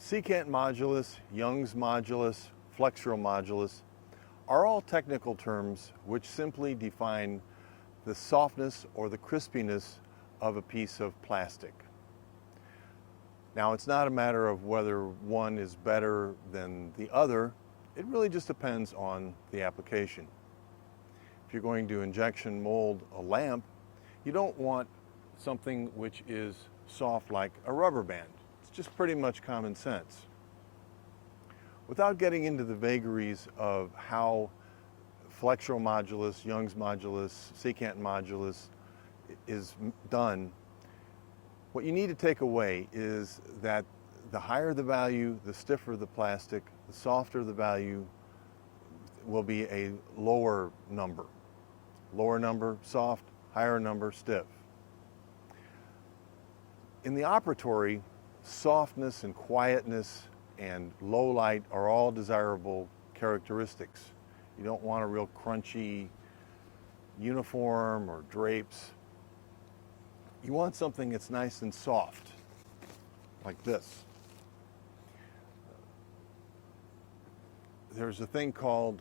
Secant modulus, Young's modulus, flexural modulus are all technical terms which simply define the softness or the crispiness of a piece of plastic. Now, it's not a matter of whether one is better than the other. It really just depends on the application. If you're going to injection mold a lamp, you don't want something which is soft like a rubber band. It's just pretty much common sense. Without getting into the vagaries of how flexural modulus, Young's modulus, secant modulus is done, what you need to take away is that the higher the value, the stiffer the plastic, the softer the value will be a lower number. Lower number soft, higher number stiff. In the operatory, softness and quietness and low light are all desirable characteristics. You don't want a real crunchy uniform or drapes. You want something that's nice and soft, like this. There's a thing called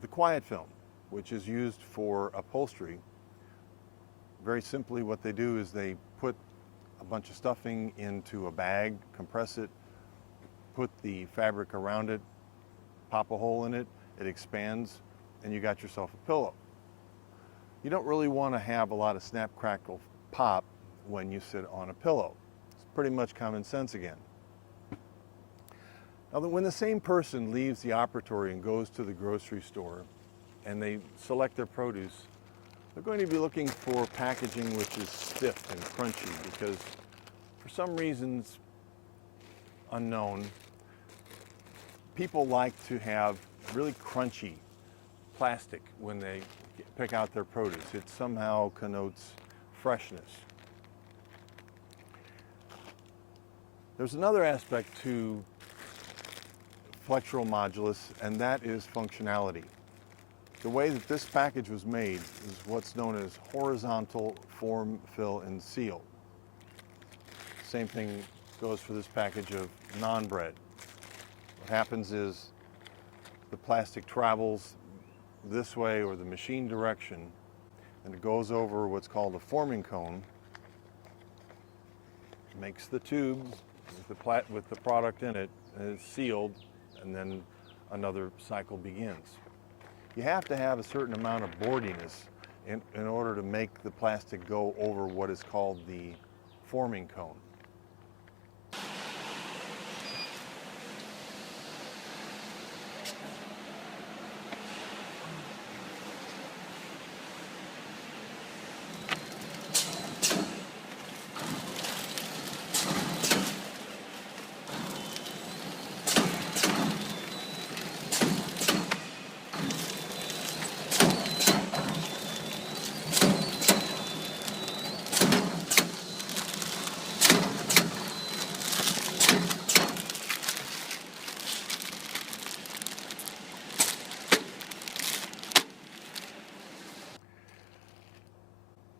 the quiet film, which is used for upholstery. Very simply, what they do is they put a bunch of stuffing into a bag, compress it, put the fabric around it, pop a hole in it, it expands, and you got yourself a pillow. You don't really want to have a lot of snap, crackle, pop when you sit on a pillow. It's pretty much common sense again. Now, when the same person leaves the operatory and goes to the grocery store and they select their produce, they're going to be looking for packaging which is stiff and crunchy because for some reasons unknown, people like to have really crunchy plastic when they pick out their produce. It somehow connotes freshness. There's another aspect to flexural modulus, and that is functionality. The way that this package was made is what's known as horizontal form, fill, and seal. Same thing goes for this package of naan bread. What happens is the plastic travels this way or the machine direction, and it goes over what's called a forming cone, makes the tube with the product in it, and it's sealed, and then another cycle begins. You have to have a certain amount of boardiness in order to make the plastic go over what is called the forming cone.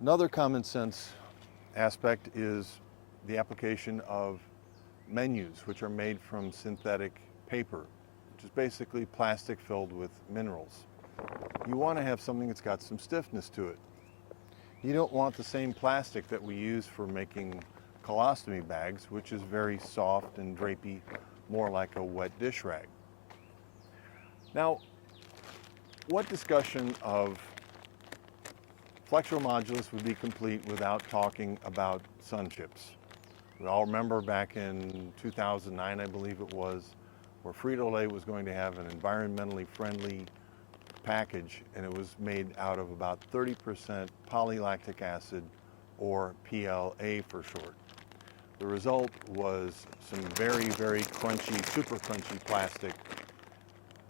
Another common sense aspect is the application of menus, which are made from synthetic paper, which is basically plastic filled with minerals. You want to have something that's got some stiffness to it. You don't want the same plastic that we use for making colostomy bags, which is very soft and drapey, more like a wet dish rag. Now, what discussion of flexural modulus would be complete without talking about sun chips? We all remember back in 2009, I believe it was, where Frito-Lay was going to have an environmentally friendly package, and it was made out of about 30% polylactic acid, or PLA for short. The result was some very, very crunchy, super crunchy plastic.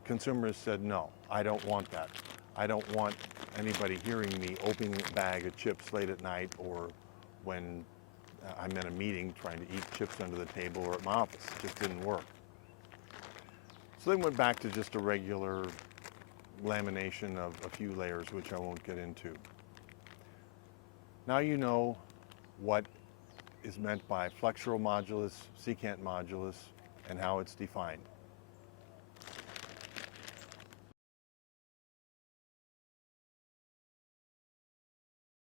Consumers said, no, I don't want that. I don't want anybody hearing me opening a bag of chips late at night or when I'm in a meeting trying to eat chips under the table or at my office. It just didn't work. So they went back to just a regular lamination of a few layers, which I won't get into. Now you know what is meant by flexural modulus, secant modulus, and how it's defined.